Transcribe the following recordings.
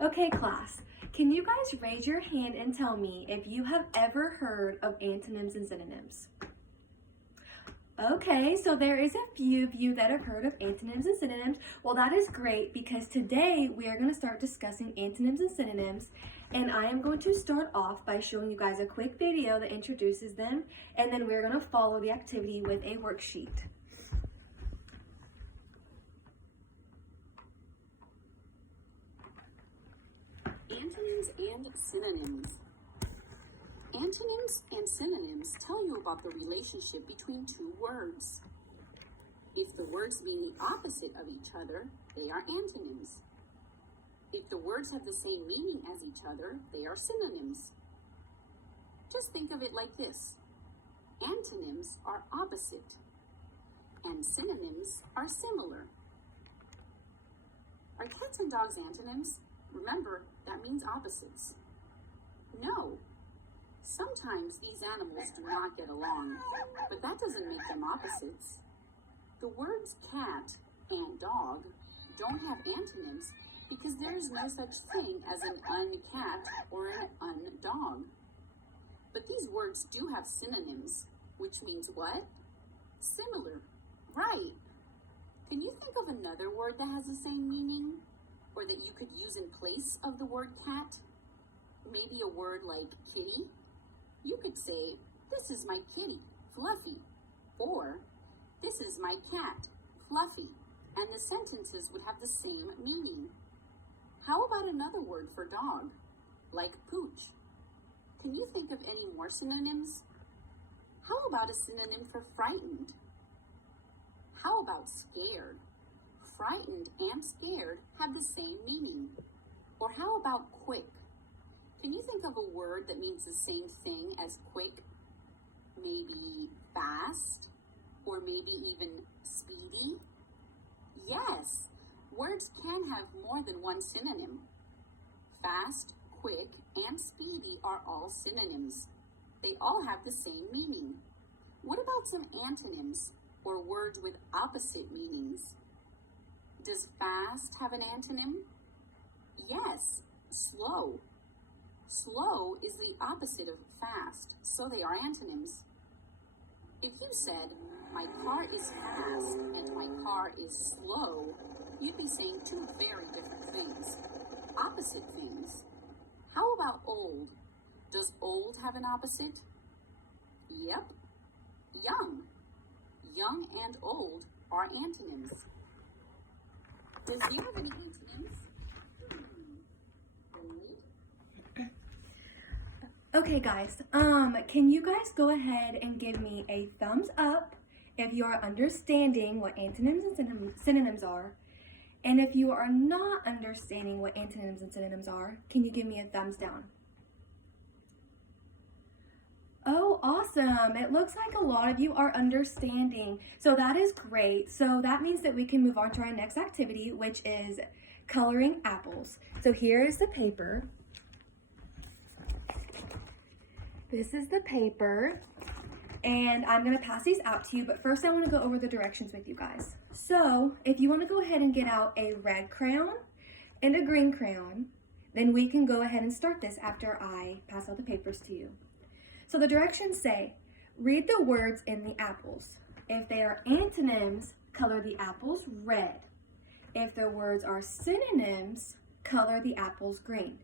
Okay, class, can you guys raise your hand and tell me if you have ever heard of antonyms and synonyms? Okay, so there is a few of you that have heard of antonyms and synonyms. Well, that is great because today we are going to start discussing antonyms and synonyms, and I am going to start off by showing you guys a quick video that introduces them, and then we're going to follow the activity with a worksheet. Antonyms and synonyms. Antonyms and synonyms tell you about the relationship between two words. If the words mean the opposite of each other, they are antonyms. If the words have the same meaning as each other, they are synonyms. Just think of it like this. Antonyms are opposite, and synonyms are similar. Are cats and dogs antonyms? Remember, that means opposites. No. Sometimes these animals do not get along, but that doesn't make them opposites. The words cat and dog don't have antonyms because there is no such thing as an uncat or an undog. But these words do have synonyms, which means what? Similar. Right. Can you think of another word that has the same meaning? Or that you could use in place of the word cat? Maybe a word like kitty? You could say, this is my kitty, Fluffy. Or, this is my cat, Fluffy. And the sentences would have the same meaning. How about another word for dog, like pooch? Can you think of any more synonyms? How about a synonym for frightened? How about scared? Frightened and scared have the same meaning. Or how about quick? Can you think of a word that means the same thing as quick? Maybe fast? Or maybe even speedy? Yes, words can have more than one synonym. Fast, quick, and speedy are all synonyms. They all have the same meaning. What about some antonyms, or words with opposite meanings? Does fast have an antonym? Yes, slow. Slow is the opposite of fast, so they are antonyms. If you said, my car is fast and my car is slow, you'd be saying two very different things, opposite things. How about old? Does old have an opposite? Yep, young. Young and old are antonyms. Does you have any antonyms? Okay guys, can you guys go ahead and give me a thumbs up if you are understanding what antonyms and synonyms are? And if you are not understanding what antonyms and synonyms are, can you give me a thumbs down? Oh, awesome. It looks like a lot of you are understanding. So that is great. So that means that we can move on to our next activity, which is coloring apples. So here is the paper. This is the paper. And I'm going to pass these out to you, but first I want to go over the directions with you guys. So if you want to go ahead and get out a red crayon and a green crayon, then we can go ahead and start this after I pass out the papers to you. So the directions say, read the words in the apples. If they are antonyms, color the apples red. If the words are synonyms, color the apples green.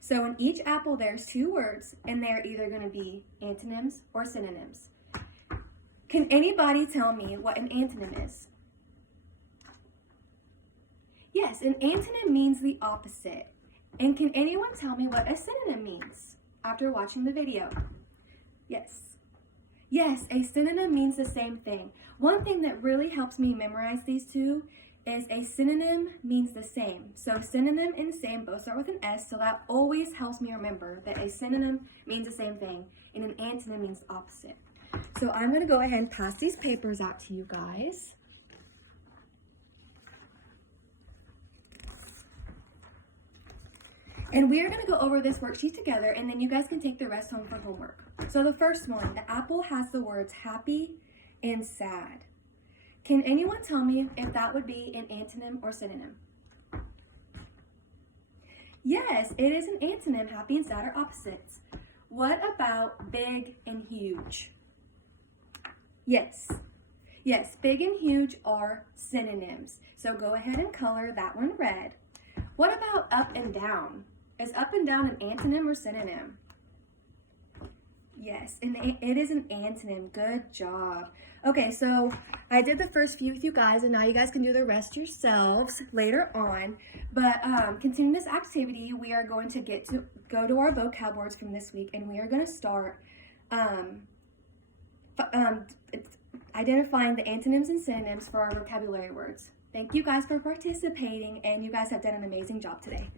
So in each apple, there's two words, and they're either going to be antonyms or synonyms. Can anybody tell me what an antonym is? Yes, an antonym means the opposite. And can anyone tell me what a synonym means after watching the video? Yes. Yes, a synonym means the same thing. One thing that really helps me memorize these two is a synonym means the same. So synonym and same both start with an S, so that always helps me remember that a synonym means the same thing and an antonym means the opposite. So I'm going to go ahead and pass these papers out to you guys. And we are going to go over this worksheet together, and then you guys can take the rest home for homework. So the first one, the apple has the words happy and sad. Can anyone tell me if that would be an antonym or synonym? Yes, it is an antonym. Happy and sad are opposites. What about big and huge? Yes. Yes, big and huge are synonyms. So go ahead and color that one red. What about up and down? Is up and down an antonym or synonym? Yes, and it is an antonym. Good job. Okay, so I did the first few with you guys, and now you guys can do the rest yourselves later on. But continuing this activity, we are going to go to our vocab words from this week, and we are going to start identifying the antonyms and synonyms for our vocabulary words. Thank you guys for participating, and you guys have done an amazing job today.